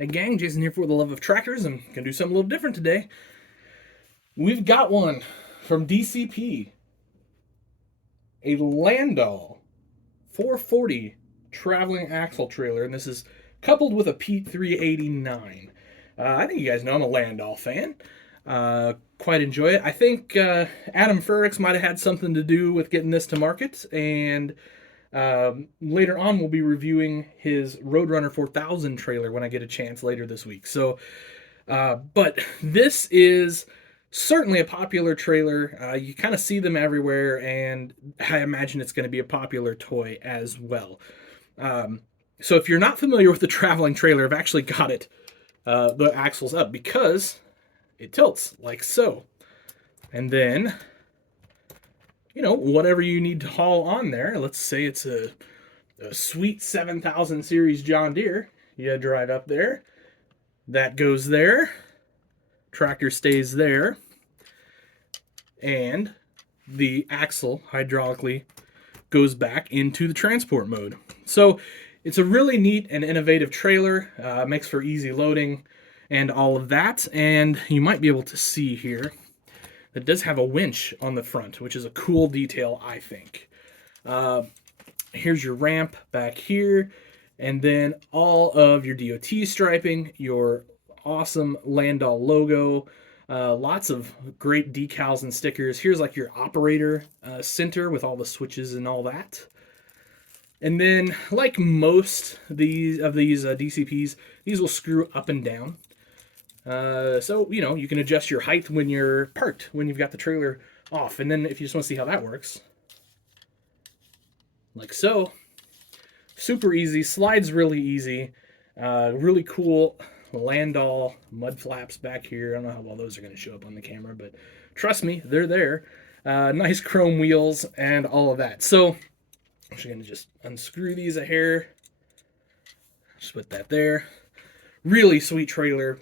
Hey gang, Jason here for the love of tractors. I'm gonna do something a little different today. We've got one from DCP, a Landoll 440 traveling axle trailer, and this is coupled with a Pete 389. I think you guys know I'm a Landoll fan. Quite enjoy it. I think Adam Furrix might have had something to do with getting this to market, and later on, we'll be reviewing his Roadrunner 4000 trailer when I get a chance later this week. But this is certainly a popular trailer. You kind of see them everywhere, and I imagine it's going to be a popular toy as well. So if you're not familiar with the traveling trailer, I've actually got it, the axles up, because it tilts like so. And then whatever you need to haul on there. Let's say it's a sweet 7000 series John Deere. You drive up there. That goes there. Tractor stays there. And the axle hydraulically goes back into the transport mode. So it's a really neat and innovative trailer. Makes for easy loading and all of that. And you might be able to see here, it does have a winch on the front, which is a cool detail, I think. Here's your ramp back here, and then all of your DOT striping, your awesome Landall logo, lots of great decals and stickers. Here's like your operator center with all the switches and all that. And then, like most of these DCPs, these will screw up and down. So, you can adjust your height when you're parked, when you've got the trailer off. And then if you just want to see how that works, like so, super easy, slides really easy, really cool Landall mud flaps back here. I don't know how well those are going to show up on the camera, but trust me, they're there. Nice chrome wheels and all of that. So I'm actually going to just unscrew these a hair. Just put that there. Really sweet trailer.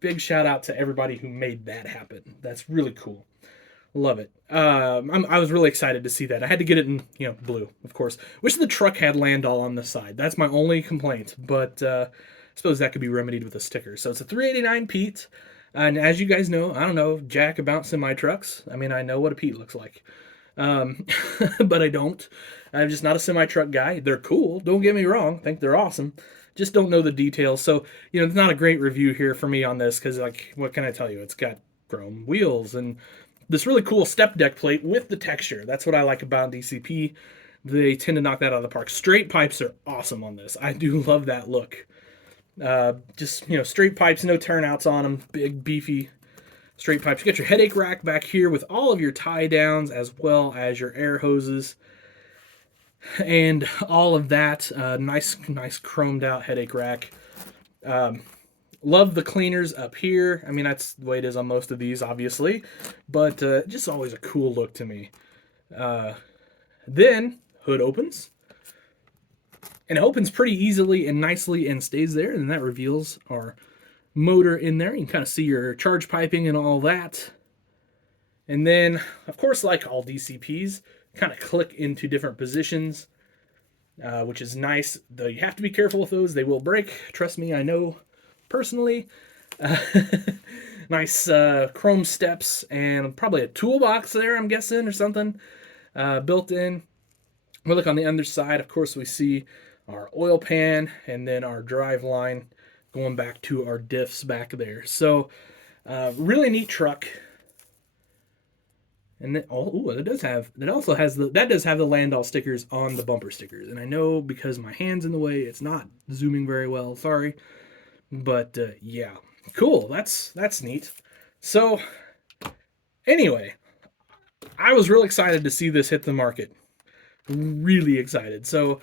Big shout out to everybody who made that happen. That's really cool. Love it. I was really excited to see that. I had to get it in, blue, of course. Wish the truck had Landall on the side. That's my only complaint, but I suppose that could be remedied with a sticker. So it's a 389 Pete, and as you guys know, I don't know jack about semi trucks. I mean, I know what a Pete looks like, but I don't. I'm just not a semi truck guy. They're cool. Don't get me wrong. I think they're awesome. Just don't know the details. So, it's not a great review here for me on this because, what can I tell you? It's got chrome wheels and this really cool step deck plate with the texture. That's what I like about DCP. They tend to knock that out of the park. Straight pipes are awesome on this. I do love that look. Just, straight pipes, no turnouts on them. Big, beefy straight pipes. You got your headache rack back here with all of your tie downs as well as your air hoses. And all of that, nice chromed out headache rack. Love the cleaners up here. I mean, that's the way it is on most of these, obviously, but just always a cool look to me. Then hood opens, and it opens pretty easily and nicely and stays there, and that reveals our motor in there. You can kind of see your charge piping and all that. And then, of course, like all DCPs, kind of click into different positions, which is nice, though you have to be careful with those. They will break. Trust me, I know personally. Nice chrome steps and probably a toolbox there, I'm guessing, or something built in. We look on the other side. Of course, we see our oil pan and then our drive line going back to our diffs back there. So really neat truck. And then, that does have the Landall stickers on the bumper stickers. And I know because my hand's in the way, it's not zooming very well. Sorry, but yeah, cool. That's neat. So anyway, I was real excited to see this hit the market. Really excited. So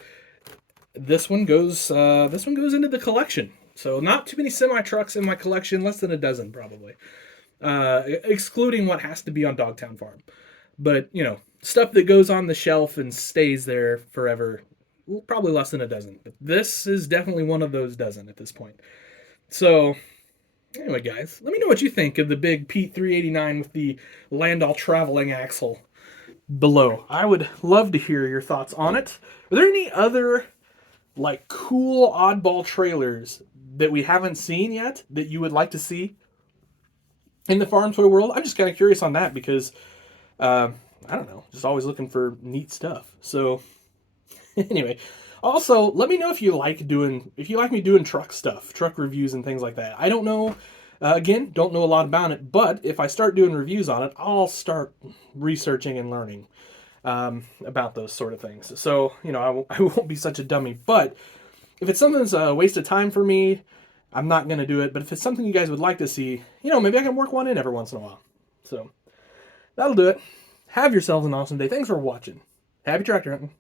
this one goes into the collection. So not too many semi trucks in my collection, less than a dozen probably. Excluding what has to be on Dogtown Farm. But, stuff that goes on the shelf and stays there forever, probably less than a dozen. But this is definitely one of those dozen at this point. So, anyway, guys, let me know what you think of the big Pete 389 with the Landall traveling axle below. I would love to hear your thoughts on it. Are there any other, cool oddball trailers that we haven't seen yet that you would like to see in the farm toy world? I'm just kind of curious on that because I don't know, just always looking for neat stuff. So anyway, also let me know if you like me doing truck stuff, truck reviews and things like that. I don't know. Again, don't know a lot about it, but if I start doing reviews on it, I'll start researching and learning about those sort of things. So, I won't be such a dummy. But if it's something that's a waste of time for me, I'm not going to do it. But if it's something you guys would like to see, maybe I can work one in every once in a while. So, that'll do it. Have yourselves an awesome day. Thanks for watching. Happy tractor hunting.